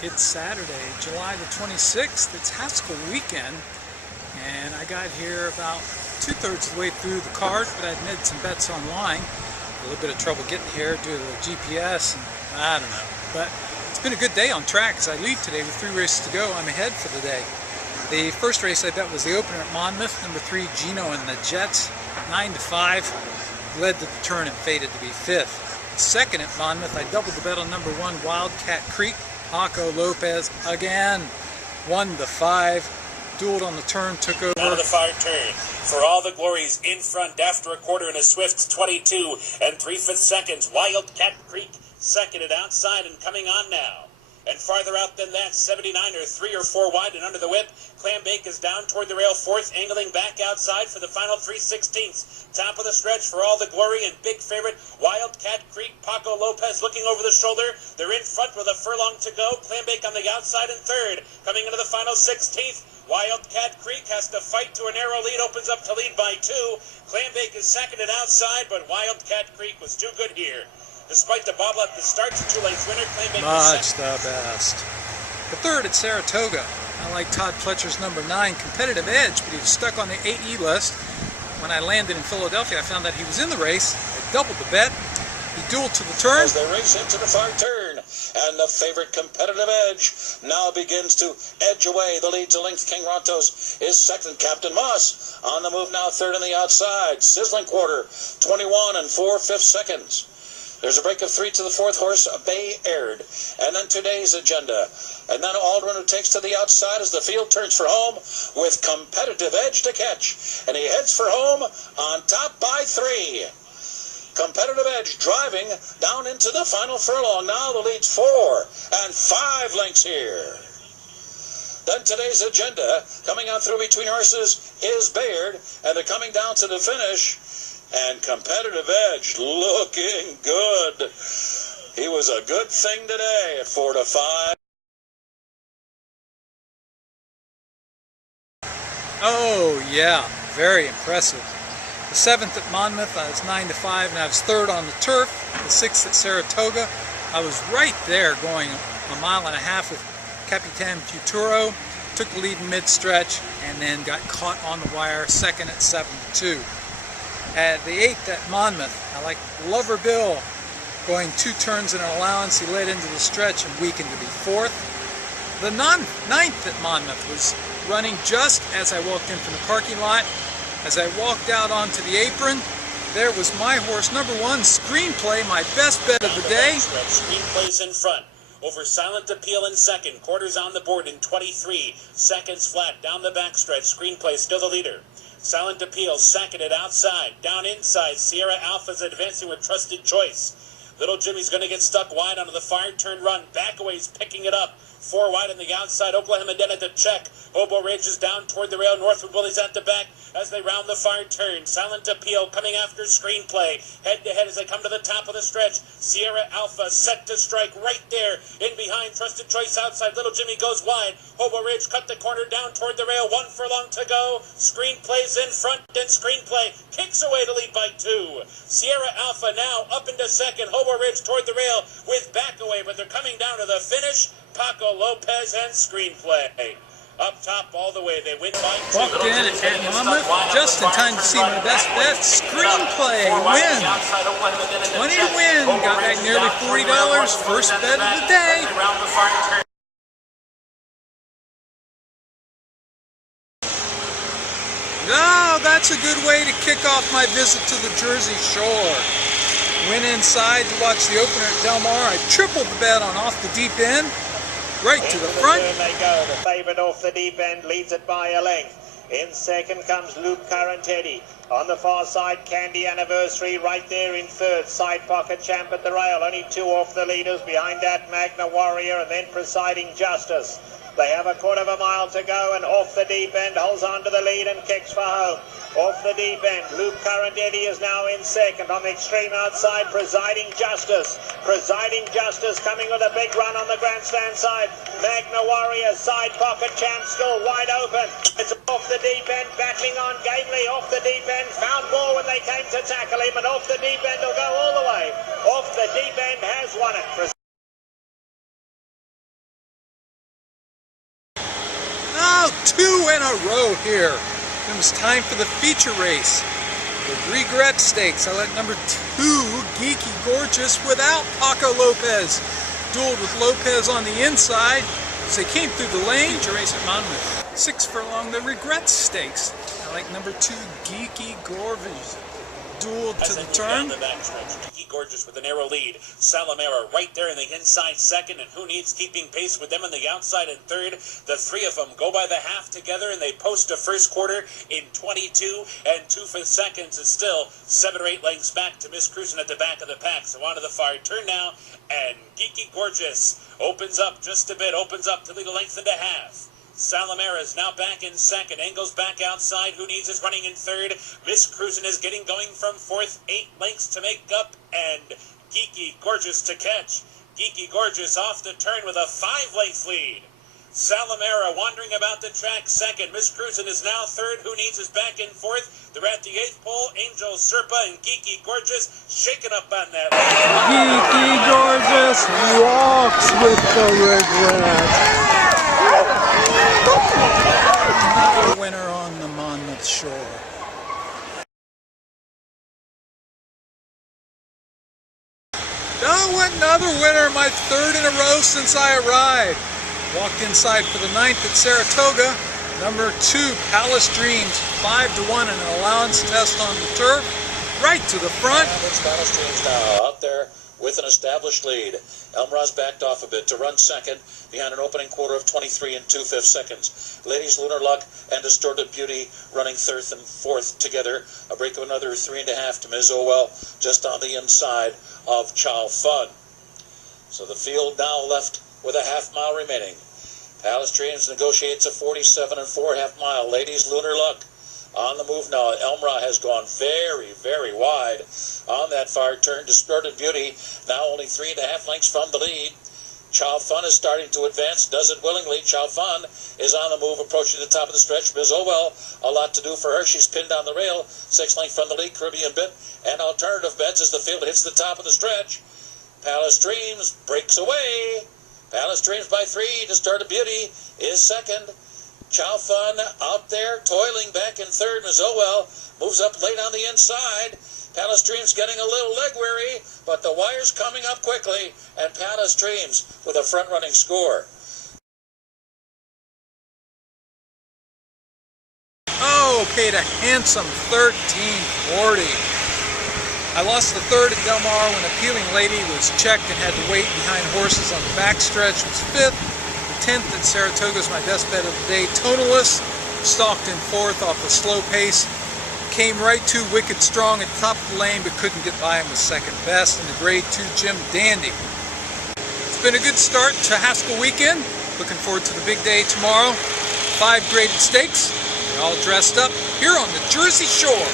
It's Saturday, July the 26th. It's Haskell weekend, and I got here about two-thirds of the way through the card, but I'd made some bets online. A little bit of trouble getting here due to the GPS, and I don't know. But it's been a good day on track as I leave today with 3 races to go. I'm ahead for the day. The first race I bet was the opener at Monmouth, number 3, Gino and the Jets, 9-5. Led to the turn and faded to be 5th. Second at Monmouth, I doubled the bet on number 1, Wildcat Creek. Paco Lopez again, 1-5. Dueled on the turn, took over. Out of the far turn. For all the glories in front after a quarter in a swift 22 3/5 seconds. Wildcat Creek second and outside and coming on now. And farther out than that, 79er, 3 or 4 wide and under the whip. Clambake is down toward the rail, 4th, angling back outside for the final 3/16. Top of the stretch for all the glory and big favorite, Wildcat Creek. Paco Lopez looking over the shoulder. They're in front with a furlong to go. Clambake on the outside in 3rd. Coming into the final 16th. Wildcat Creek has to fight to a narrow lead, opens up to lead by 2. Clambake is seconded outside, but Wildcat Creek was too good here. Despite the bobble at the start, the 2-length winner, Clambake much the best. The third at Saratoga. I like Todd Pletcher's number 9, Competitive Edge, but he was stuck on the AE list. When I landed in Philadelphia, I found out he was in the race. I doubled the bet. He dueled to the turn. As they race into the far turn, and the favorite Competitive Edge now begins to edge away. The lead to length, King Rontos is second. Captain Moss on the move now, 3rd on the outside. Sizzling quarter, 21 4/5 seconds. There's a break of 3 to the 4th horse, Bay Aired. And then today's agenda. And then Aldrin, who takes to the outside as the field turns for home with Competitive Edge to catch. And he heads for home on top by 3. Competitive Edge driving down into the final furlong. Now the lead's 4 and 5 lengths here. Then today's agenda, coming on through between horses, is Bayard. And they're coming down to the finish. And Competitive Edge looking good. He was a good thing today at 4-5. Oh yeah, very impressive. The 7th at Monmouth, I was 9-5, and I was 3rd on the turf. The 6th at Saratoga, I was right there going a mile and a half with Capitan Futuro. Took the lead in mid-stretch and then got caught on the wire, 2nd at 7-2. At the 8th at Monmouth, I like Lover Bill going 2 turns in an allowance. He led into the stretch and weakened to be 4th. The 9th at Monmouth was running just as I walked in from the parking lot. As I walked out onto the apron, there was my horse, number 1, Screenplay, my best bet of the day. Screenplay's in front. Over Silent Appeal in 2nd. Quarters on the board in 23 seconds flat. Down the backstretch. Screenplay still the leader. Silent Appeal seconded outside. Down inside, Sierra Alpha's advancing with Trusted Choice. Little Jimmy's going to get stuck wide onto the far turn run. Backaway's picking it up. 4 wide on the outside. Oklahoma Den at the check. Hobo Ridge is down toward the rail. Northwood Willie's at the back as they round the far turn. Silent Appeal coming after Screenplay. Head to head as they come to the top of the stretch. Sierra Alpha set to strike right there. In behind, Trusted Choice outside. Little Jimmy goes wide. Hobo Ridge cut the corner down toward the rail. 1 furlong to go. Screenplay's in front, and Screenplay kicks away to lead by 2. Sierra Alpha now up into 2nd. Hobo Ridge toward the rail with Backaway, but they're coming down to the finish. Paco Lopez and Screenplay. Up top all the way, they win by 2. Walked in at Monmouth just in time to see my best bet. Screenplay win. 20 to win. Got back nearly $40. First bet of the day. Oh, that's a good way to kick off my visit to the Jersey Shore. Went inside to watch the opener at Del Mar. I tripled the bet on Off the Deep End. Right to the front. They go. The favorite Off the Deep End leads it by a length. In 2nd comes Luke Currenteddy. On the far side, Candy Anniversary right there in 3rd. Side Pocket Champ at the rail. Only 2 off the leaders. Behind that, Magna Warrior and then Presiding Justice. They have a quarter of a mile to go, and Off the Deep End holds on to the lead and kicks for home. Off the Deep End, Luke Currenteddy is now in 2nd. On the extreme outside, Presiding Justice. Presiding Justice coming with a big run on the grandstand side. Magna Warrior, Side Pocket Champ still wide open. It's Off the Deep End, battling on gamely. Off the Deep End, found more when they came to tackle him, and Off the Deep End will go all the way. Off the Deep End has won it. 2 in a row here. It was time for the feature race. The Regret Stakes. I let number 2, Geeky Gorgeous, without Paco Lopez. Dueled with Lopez on the inside as they came through the lane. Feature race at Monmouth. 6 furlong, the Regret Stakes. I like number 2, Geeky Gorgeous. Dueled to the turn. Geeky Gorgeous with a narrow lead. Salamera right there in the inside second, and who needs keeping pace with them on the outside in third? The three of them go by the half together, and they post a first quarter in 22 and 2/5 seconds. It's still 7 or 8 lengths back to Miss Cruisin' at the back of the pack. So onto the far turn now, and Geeky Gorgeous opens up just a bit, opens up to lead a length and a half. Salamera is now back in second. Engel's back outside. Who Needs is running in third. Miss Cruisin' is getting going from fourth. 8 lengths to make up, and Geeky Gorgeous to catch. Geeky Gorgeous off the turn with a 5-length lead. Salamera wandering about the track second. Miss Cruisin' is now third. Who Needs is back in fourth. They're at the 8th pole. Angel Serpa and Geeky Gorgeous shaking up on that Geeky Gorgeous walks with the Regret. Winner on the Monmouth shore. Oh, another winner, my 3rd in a row since I arrived. Walked inside for the 9th at Saratoga. Number 2, Palace Dreams, 5-1 in an allowance test on the turf. Right to the front. And it's Palace Dreams now out there with an established lead. Elmraz backed off a bit to run second behind an opening quarter of 23 and 2/5 seconds. Ladies Lunar Luck and Distorted Beauty running 3rd and 4th together. A break of another 3.5 to Ms. Owell just on the inside of Chow Fun. So the field now left with a half-mile remaining. Palace Dreams negotiates a 47 and 4.5 mile. Ladies Lunar Luck on the move now. Elmra has gone very, very wide on that far turn. Distorted Beauty now only 3.5 lengths from the lead. Chow Fun is starting to advance, does it willingly. Chow Fun is on the move, approaching the top of the stretch. Ms. Owell, a lot to do for her. She's pinned on the rail, 6 lengths from the lead. Caribbean Bit and Alternative Beds as the field hits the top of the stretch. Palace Dreams breaks away. Palace Dreams by 3. Distorted Beauty is second. Chow Fun out there, toiling back in third. Ms. Owell moves up late on the inside. Palace Dreams getting a little leg weary, but the wire's coming up quickly, and Palace Dreams with a front-running score. Oh, paid a handsome $13.40. I lost the 3rd at Del Mar when Appealing Lady was checked and had to wait behind horses on the backstretch. Was 5th. The 10th at Saratoga is my best bet of the day. Tonalist stalked in 4th off a slow pace. Came right to Wicked Strong at the top of the lane, but couldn't get by him with 2nd best. And the grade 2 Jim Dandy. It's been a good start to Haskell weekend. Looking forward to the big day tomorrow. 5 graded stakes. They're all dressed up here on the Jersey Shore.